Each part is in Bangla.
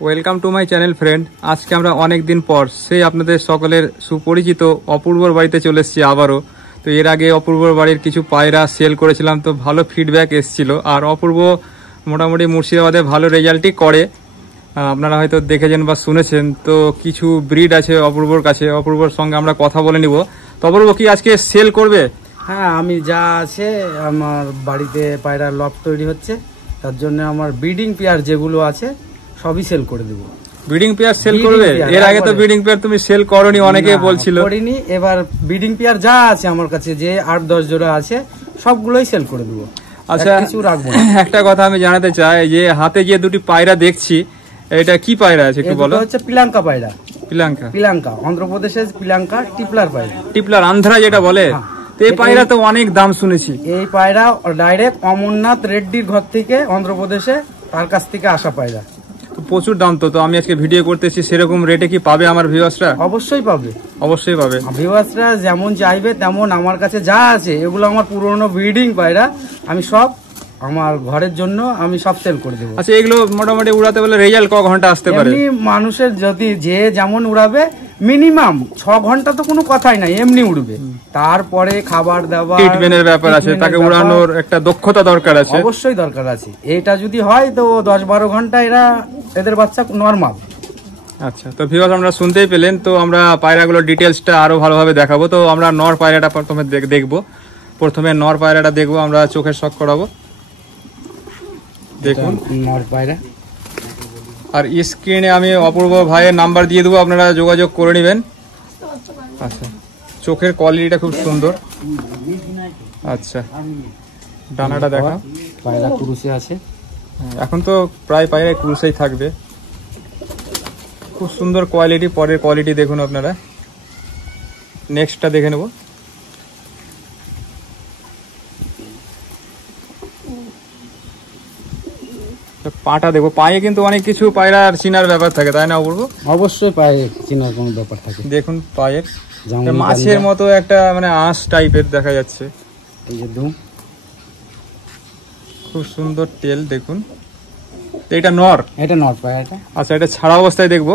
Welcome to my channel friend. আজকে আমরা অনেক দিন পর সেই আপনাদের সকলের সুপরিচিত অপূর্বর বাড়িতে চলে এসেছি আবারও। তো এর আগে অপূর্বর বাড়ির কিছু পায়রা সেল করেছিলাম, তো ভালো ফিডব্যাক এসেছিল। আর অপূর্ব মোটামুটি মুর্শিদাবাদে ভালো রেজাল্টই করে, আপনারা হয়তো দেখেছেন বা শুনেছেন। তো কিছু ব্রিড আছে অপূর্বর কাছে, অপূর্বর সঙ্গে আমরা কথা বলে নিব। তো অপূর্ব কি আজকে সেল করবে? হ্যাঁ, আমি যা আছে আমার বাড়িতে পায়রা লফট তৈরি হচ্ছে, তার জন্য আমার ব্রিডিং পেয়ার যেগুলো আছে সবই সেল করে দেবো। ব্রিডিং পেয়ার সেল করবে? এর আগে তো ব্রিডিং পেয়ার তুমি সেল করনি, অনেকে বলছিল। করিনি, এবার ব্রিডিং পেয়ার যা আছে আমার কাছে যে 8-10 জোড়া আছে সবগুলোই সেল করে দেবো। আচ্ছা, কিছু রাখবো না। একটা কথা আমি জানাতে চাই, যে হাতে যে দুটি পায়রা দেখছি, এটা কি পায়রা আছে একটু বলো। হচ্ছে পিলাঙ্কা পায়রা। পিলাঙ্কা অন্ধ্রপ্রদেশের পিলাঙ্কা টিপলার পায়রা, টিপলার আন্ধ্রা যেটা বলে। তো এই পায়রা তো অনেক দাম শুনেছি। এই পায়রা ডাইরেক্ট অমরনাথ রেড্ডির ঘর থেকে অন্ধ্রপ্রদেশে, তার কাছ থেকে আসা পায়রা। প্রচুর দাম। তো আমি আজকে ভিডিও করতেছি, সেরকম রেটে কি পাবে আমার ভিউয়ার্সরা? অবশ্যই পাবে, অবশ্যই পাবে। ভিউয়ার্সরা যেমন চাইবে তেমন। আমার কাছে যা আছে এগুলো আমার পুরনো ব্রিডিং পায়রা, আমি সব আমার ঘরের জন্য আমি সব সেল করে দেবো। আচ্ছা, এগুলো মোটামুটি উড়াতে বলে রেজাল্ট ক ঘন্টা আসতে পারে? মানুষের যদি যে যেমন উড়াবে মিনিমাম 6 ঘন্টা তো কোনো কথাই নাই, এমনি উড়বে। তারপরে খাবার দাবার ট্রিটমেন্টের ব্যাপার আছে, তাকে উড়ানোর একটা দক্ষতা দরকার আছে। অবশ্যই দরকার আছে। এটা যদি হয় তো 10-12 ঘন্টা এদের বাচ্চা নরমাল। আচ্ছা, তো ভিউয়ার্স আমরা শুনতেই পেলেন। তো আমরা পায়রাগুলোর ডিটেলসটা আরো ভালোভাবে দেখাবো। তো আমরা নর পায়রাটা প্রথমে দেখবো। প্রথমে নর পায়রাটা দেখবো, আমরা চোখের শক করাবো। দেখুন নর পায়রা। আর স্ক্রিনে আমি অপূর্ব ভাইয়ের নাম্বার দিয়ে দেবো, আপনারা যোগাযোগ করে নেবেন। আচ্ছা, চোখের কোয়ালিটিটা খুব সুন্দর। আচ্ছা, ডানাটা দেখা। পায়রা কুরুসে আছে, এখন তো প্রায় পায়রা কুরুসেই থাকবে। খুব সুন্দর কোয়ালিটি। পরের কোয়ালিটি দেখুন আপনারা। নেক্সটটা দেখে নেব। পাটা দেখো, পায়ে কিন্তু অনেক কিছু পায়রার চিনার ব্যাপার থাকে, তাই না অপূর্ব? অবশ্যই পায়ে চিনার কোনো ব্যাপার থাকে। দেখুন পায়ের মাছের মতো একটা মানে আঁশ টাইপের দেখা যাচ্ছে। এই যে দুম, খুব সুন্দর তেল দেখুন। এটা নর? এটা নর পায়রাটা। আচ্ছা, এটা ছাড়া অবস্থায় দেখবো।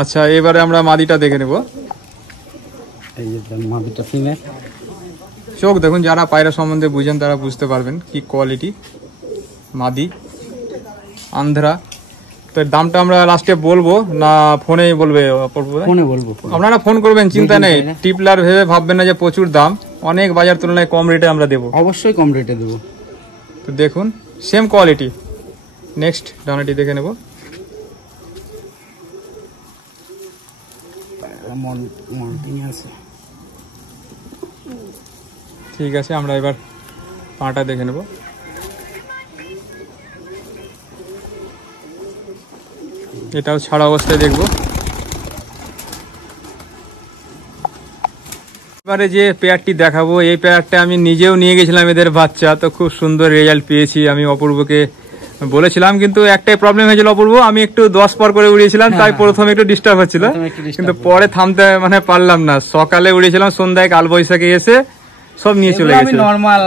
আচ্ছা, এবারে আমরা মাদিটা দেখে নেব। এই যে মাদিটা ফিমেল। চোখ দেখুন, যারা পায়রা সম্বন্ধে বুঝেন তারা বুঝতে পারবেন কি কোয়ালিটি। মাদি আন্ধ্রা। তো এর দামটা আমরা লাস্টে বলবো না ফোনে বলবে? ফোনে বলবো, আপনারা ফোন করবেন, চিন্তা নেই। টিপলার ভেবে ভাববেন না যে প্রচুর দাম, অনেক বাজার তুলনায় কম রেটে আমরা দেবো। অবশ্যই কম রেটে দেবো। তো দেখুন সেম কোয়ালিটি। নেক্সট ডানাটি দেখে নেব। ঠিক আছে, আমরা এবার পাটা দেখে নেব। এটাও ছাড়া অবস্থায় দেখব। এবারে যে পেয়ারটি দেখাবো, এই পেয়ারটা আমি নিজেও নিয়ে গেছিলাম এদের বাচ্চা। তো খুব সুন্দর রেজাল্ট পেয়েছি। আমি অপূর্বকে বলেছিলাম, কিন্তু একটাই প্রবলেম হয়েছিল অপূর্ব, আমি একটু 10 পর করে উড়িয়েছিলাম, তাই প্রথমে একটু ডিস্টার্ব হচ্ছিল, কিন্তু পরে থামতে মানে পারলাম না। সকালে উড়িয়েছিলাম, সন্ধ্যায় কালবৈশাখী এসে সব নিয়ে চলে গেছে। নরমাল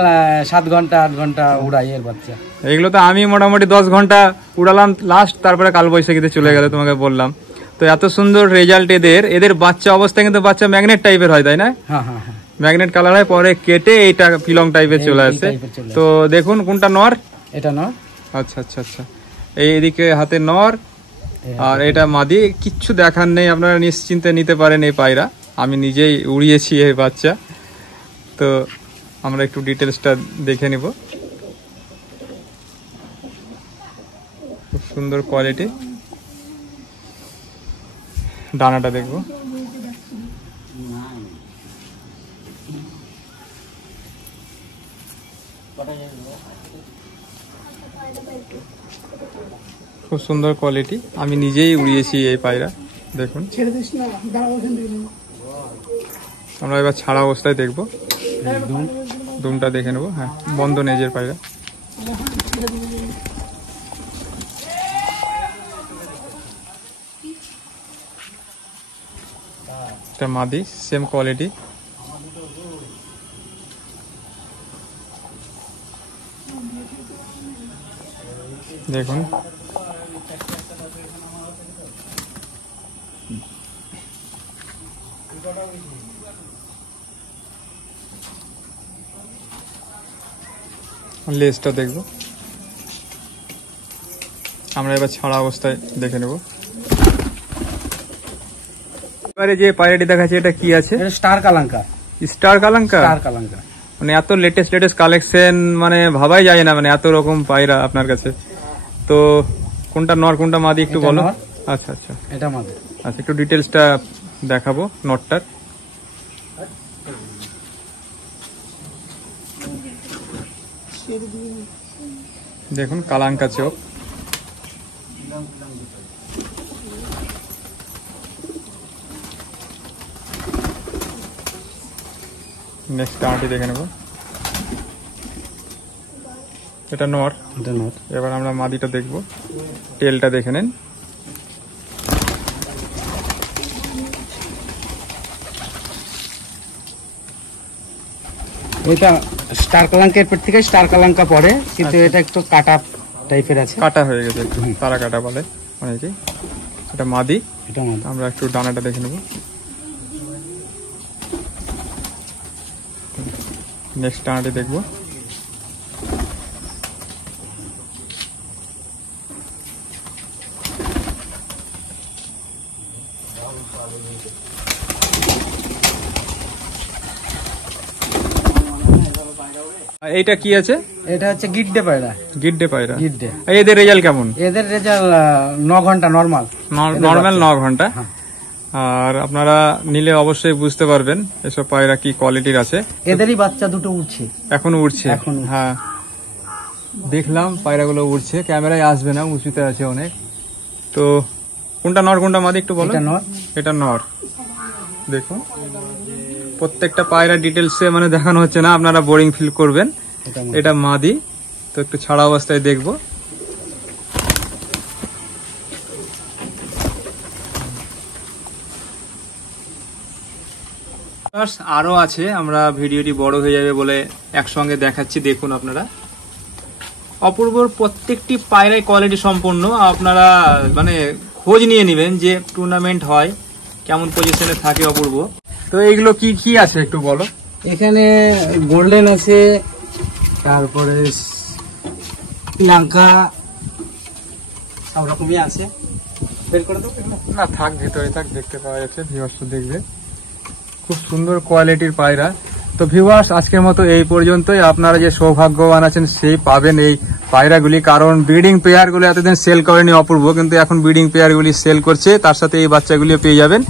7 ঘন্টা 8 ঘন্টা উড়াই এর বাচ্চা। এগুলো তো আমি মোটামুটি 10 ঘন্টা উড়ালাম লাস্ট, তারপরে কালবৈশাখীতে চলে গেল, তোমাকে বললাম। তো এত সুন্দর রেজাল্ট এদের বাচ্চা অবস্থায়, কিন্তু বাচ্চা ম্যাগনেট টাইপের হয়, তাই না? হ্যাঁ হ্যাঁ হ্যাঁ, ম্যাগনেট কালার হয়, পরে কেটে এইটা পিলং টাইপের চলে আসে। তো দেখুন কোনটা নর? এটা নর। আচ্ছা আচ্ছা আচ্ছা, এইদিকে হাতে নর আর এটা মাদি। কিচ্ছু দেখার নেই, আপনারা নিশ্চিন্তে নিতে পারেন এই পায়রা। আমি নিজেই উড়িয়েছি এই বাচ্চা। তো আমরা একটু ডিটেলসটা দেখে নিব। খুব সুন্দর কোয়ালিটি। ডানাটা দেখব। খুব সুন্দর কোয়ালিটি। আমি নিজেই উড়িয়েছি এই পায়রা, দেখুন। আমরা এবার ছাড়া অবস্থায় দেখবো। দুমটা দেখে নেবো। হ্যাঁ, বন্ধ নেজের পায়রা। এটা মাদি, সেম কোয়ালিটি। দেখুন লেজটা দেখবো আমরা, এবার ছাড়া অবস্থায় দেখে নেব। এবারে যে পায়রাটি দেখাচ্ছে এটা কি আছে? স্টার কালাঙ্কা। স্টার কালাঙ্কা? স্টার কালাঙ্কা মানে এত লেটেস্ট কালেকশন, মানে ভাবাই যায় না, মানে এত রকম পায়রা আপনার কাছে। তো কোনটা নর কোনটা মাদি একটু বলো। আচ্ছা আচ্ছা, এটা মাদি। আচ্ছা, একটু ডিটেলসটা দেখাবো নটটার। দেখুন কালাঙ্কা চোখ, নেক্সট ডানাটি দেখে নেব। এটা নর। এবার আমরা মাদিটা দেখব, টেলটা দেখে নেন। এটা স্টার কালাঙ্কের পেট থেকে স্টার কালাঙ্কা পড়ে, কিন্তু এটা একটু কাটা টাইপের আছে, কাটা হয়ে গেছে একটু, তারা কাটা বলে অনেকে। এটা মাদি। এটা মাদি। আমরা একটু ডানাটা দেখে নেব। নেক্সট ডানাটি দেখব। এইটা কি আছে? এটা হচ্ছে গিড্ডে পায়রা। গিড্ডে পায়রা। গিড্ডে। এদের রেজাল্ট কেমন? এদের রেজাল্ট 9 ঘন্টা নরমাল। নরমাল 9 ঘন্টা। আর আপনারা নিলে অবশ্যই বুঝতে পারবেন এসব পায়রা কি কোয়ালিটির আছে। এদেরই বাচ্চা দুটো উঠছে, এখনো উঠছে। হ্যাঁ দেখলাম পায়রাগুলো উঠছে, ক্যামেরায় আসবে না, উঁচুতে আছে অনেক। তো কোনটা নর কোনটা মাদি একটু বলো। এটা নর। এটা নর। দেখুন প্রত্যেকটা পায়রা ডিটেলসে মানে দেখানো হচ্ছে না, আপনারা বোরিং ফিল করবেন। এটা মাদি। তো একটু ছাড়া অবস্থায় দেখবো। আরো আছে, আমরা ভিডিওটি বড় হয়ে যাবে বলে একসঙ্গে দেখাচ্ছি। দেখুন আপনারা অপূর্বর প্রত্যেকটি পায়রাই কোয়ালিটি সম্পন্ন। আপনারা মানে খোঁজ নিয়ে নেবেন যে টুর্নামেন্ট হয় কেমন পজিশনে থাকে অপূর্ব। তো এইগুলো কি কি আছে একটু বলো। এখানে গোল্ডেন আছে, তারপরে লঙ্কা, সব রকমই আছে। বের করে দাও না, থাক ভেতরে থাক, দেখতে পাওয়া যাচ্ছে, ভিউয়ার্স দেখবে। খুব সুন্দর কোয়ালিটির পায়রা। তো ভিউয়ার্স আজকের মতো এই পর্যন্তই। আপনারা যে সৌভাগ্যবান আছেন সেই পাবেন এই পায়রাগুলি, কারণ ব্রিডিং পেয়ারগুলি এতদিন সেল করেনি অপূর্ব, কিন্তু এখন ব্রিডিং পেয়ারগুলি সেল করছে, তার সাথে এই বাচ্চাগুলিও পেয়ে যাবেন।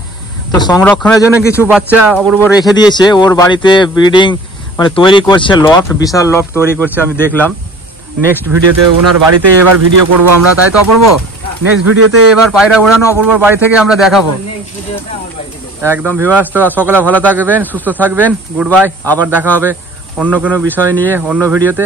তো সংরক্ষণের জন্য কিছু বাচ্চা অপূর্ব রেখে দিয়েছে, ওর বাড়িতে ব্রিডিং মানে তৈরি করছে, লফট, বিশাল লফট তৈরি করছে আমি দেখলাম। নেক্সট ভিডিওতে ওনার বাড়িতে এবার ভিডিও করব আমরা, তাই তো অপূর্ব? নেক্সট ভিডিওতে এবার পায়রা ওড়ানো অপূর্বর বাড়ি থেকে আমরা দেখাবো একদম। ভিউয়ার্স তো সকলে ভালো থাকবেন, সুস্থ থাকবেন, গুড বাই। আবার দেখা হবে অন্য কোনো বিষয় নিয়ে অন্য ভিডিওতে।